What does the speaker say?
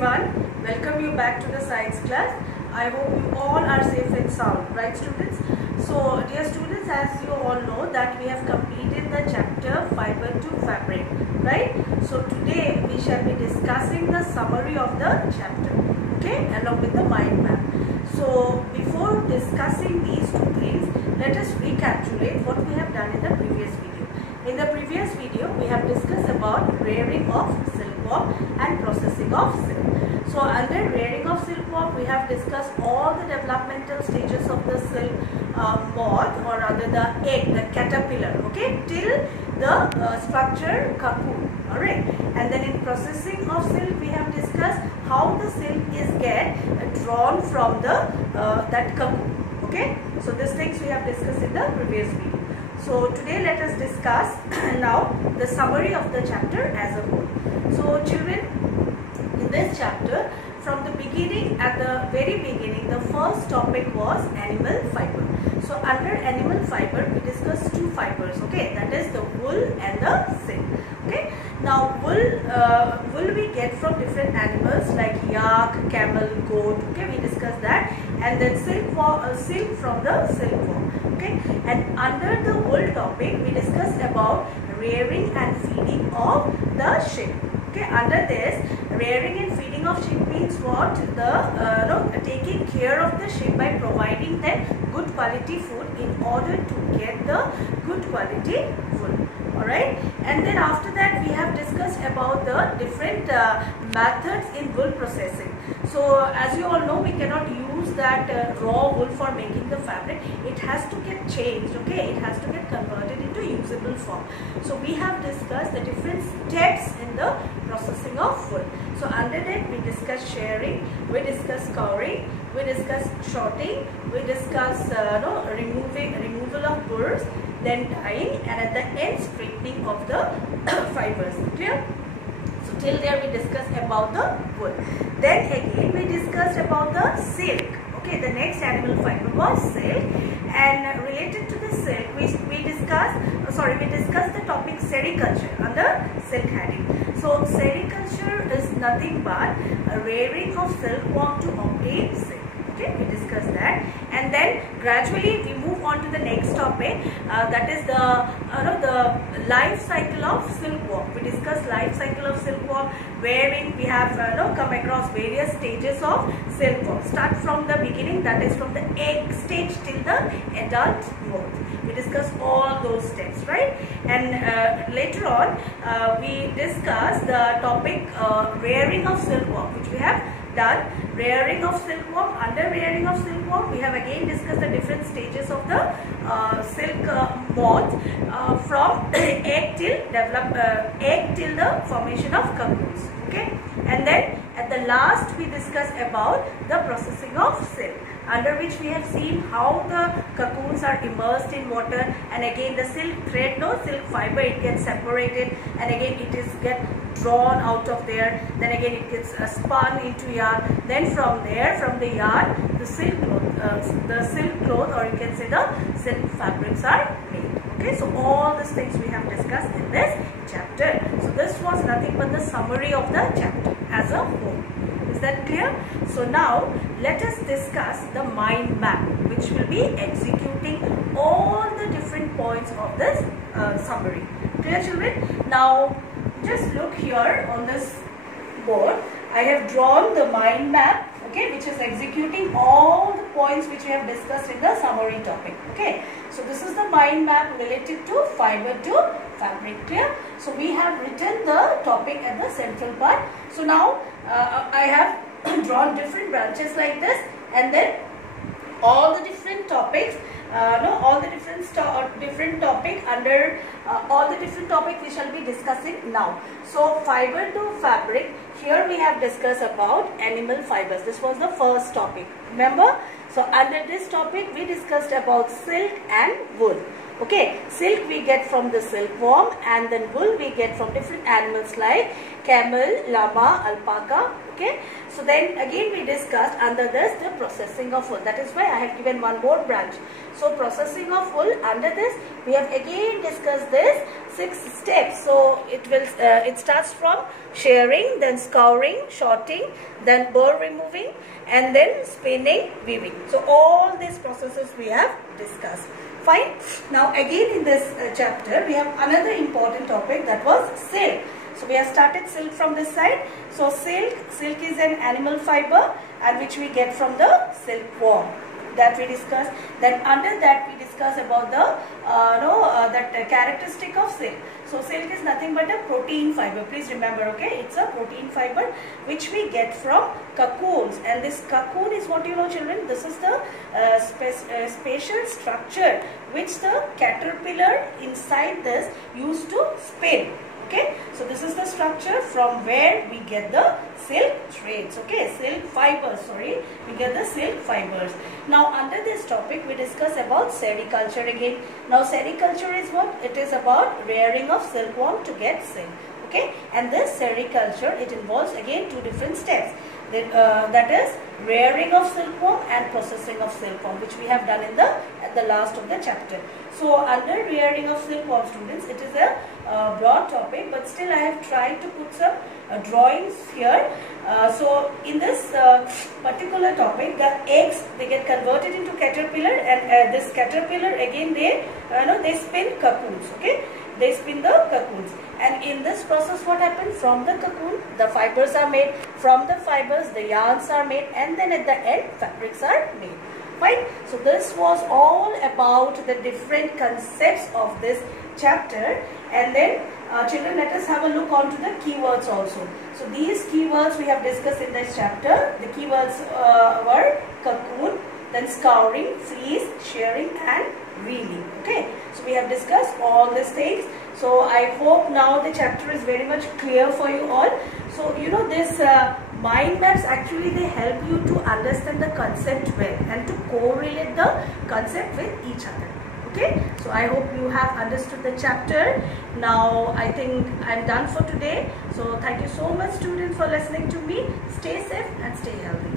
everyone, welcome you back to the science class. I hope you all are safe and sound, right students? So dear students, as you all know that we have completed the chapter fiber to fabric, right? So today we shall be discussing the summary of the chapter, okay, along with the mind map. So before discussing these two things, let us recapitulate what we have done in the previous video. In the previous video, we have discussed about rearing of silkworm and processing of silk. So under rearing of silkworm, we have discussed all the developmental stages of the silk moth, or rather the egg, the caterpillar, okay, till the structure cocoon. Alright, and then in processing of silk, we have discussed how the silk is get drawn from the that cocoon. Okay, so these things we have discussed in the previous video. So today let us discuss now the summary of the chapter as a whole. So children, in this chapter, from the beginning, at the very beginning, the first topic was animal fiber. So under animal fiber, we discussed two fibers, okay, that is the wool and the silk. Okay, now wool we get from different animals like yak, camel, goat, okay, we discussed that, and then silk from the silkworm. Okay, and under the wool topic, we discussed about rearing and feeding of the sheep. Okay, under this, rearing and feeding of sheep means what? The taking care of the sheep by providing them good quality food in order to get the good quality wool. Alright, and then after that we have discussed about the different methods in wool processing. So as you all know, we cannot use that raw wool for making the fabric. It has to get changed, okay, it has to get converted into usable form. So we have discussed the different steps in the processing of wool. So under that we discussed shearing, we discussed scouring, we discussed shorting, we discussed removal of burrs, then dyeing, and at the end straightening of the fibers. Clear? So till there we discussed about the wool. Then again we discussed about the silk. Okay, the next animal fiber was silk, and related to the silk we discussed the topic sericulture under silk heading. So sericulture is nothing but a rearing of silkworm to obtain silk. Okay, we discussed that, and then gradually we move on to the next topic, that is the life cycle of silkworm. We discussed life cycle of silkworm, wherein we have come across various stages of silkworm. Start from the beginning, that is from the egg stage till the adult growth. We discussed all those steps, right? And later on we discussed the topic rearing of silkworm, which we have done. Rearing of silkworm. Under rearing of silkworm, we have again discussed the different stages of the silk moth, from egg till the formation of cocoons. Okay, and then at the last we discussed about the processing of silk, under which we have seen how the cocoons are immersed in water, and again the silk thread, silk fiber, it gets separated, and again it is get drawn out of there, then again it gets spun into yarn, then from there, from the yarn, the silk cloth, or you can say the silk fabrics are made. Okay, so all these things we have discussed in this chapter. So this was nothing but the summary of the chapter as a whole. Is that clear? So now let us discuss the mind map, which will be executing all the different points of this summary. Clear, children? Now just look here on this board. I have drawn the mind map, okay, which is executing all the points which we have discussed in the summary topic. Okay, so this is the mind map related to fiber to fabric. Clear? So we have written the topic at the central part. So now I have drawn different branches like this, and then all the different topics, all the different topic under all the different topics we shall be discussing now. So fiber to fabric, here we have discussed about animal fibers. This was the first topic, remember? So under this topic we discussed about silk and wool. Okay, silk we get from the silkworm, and then wool we get from different animals like camel, llama, alpaca. Okay, so then again we discussed under this the processing of wool. That is why I have given one more branch. So processing of wool, under this we have again discussed this 6 steps. So it starts from shearing, then scouring, sorting, then burr removing, and then spinning, weaving. So all these processes we have discussed. Fine. Now again in this chapter we have another important topic, that was silk. So we have started silk from this side. So silk is an animal fiber, and which we get from the silkworm, that we discussed. Then under that we discuss about the characteristic of silk. So silk is nothing but a protein fiber. Please remember, okay, it's a protein fiber which we get from cocoons, and this cocoon is what you know, children. This is the spatial structure which the caterpillar inside this used to spin. Okay, so this is the structure from where we get the silk threads. Okay, silk fibers, sorry, we get the silk fibers. Now under this topic we discuss about sericulture again. Now sericulture is what? It is about rearing of silkworm to get silk. Okay, and this sericulture, it involves again 2 different steps. That is rearing of silkworm and processing of silkworm, which we have done in at the last of the chapter. So under rearing of silkworm, students, it is a broad topic, but still I have tried to put some drawings here. So in this particular topic, the eggs, they get converted into caterpillar, and this caterpillar again they spin cocoons. Okay, they spin the cocoons, and in this process what happens? From the cocoon the fibers are made, from the fibers the yarns are made, and then at the end fabrics are made. Fine. So this was all about the different concepts of this chapter, and then children, let us have a look on to the keywords also. So these keywords we have discussed in this chapter. The keywords were cocoon, then scouring, fleece, shearing, and weaving. Okay, so we have discussed all these things. So I hope now the chapter is very much clear for you all. So you know, this mind maps, actually they help you to understand the concept well and to correlate the concept with each other. Okay, so I hope you have understood the chapter. Now I think I am done for today. So thank you so much, students, for listening to me. Stay safe and stay healthy.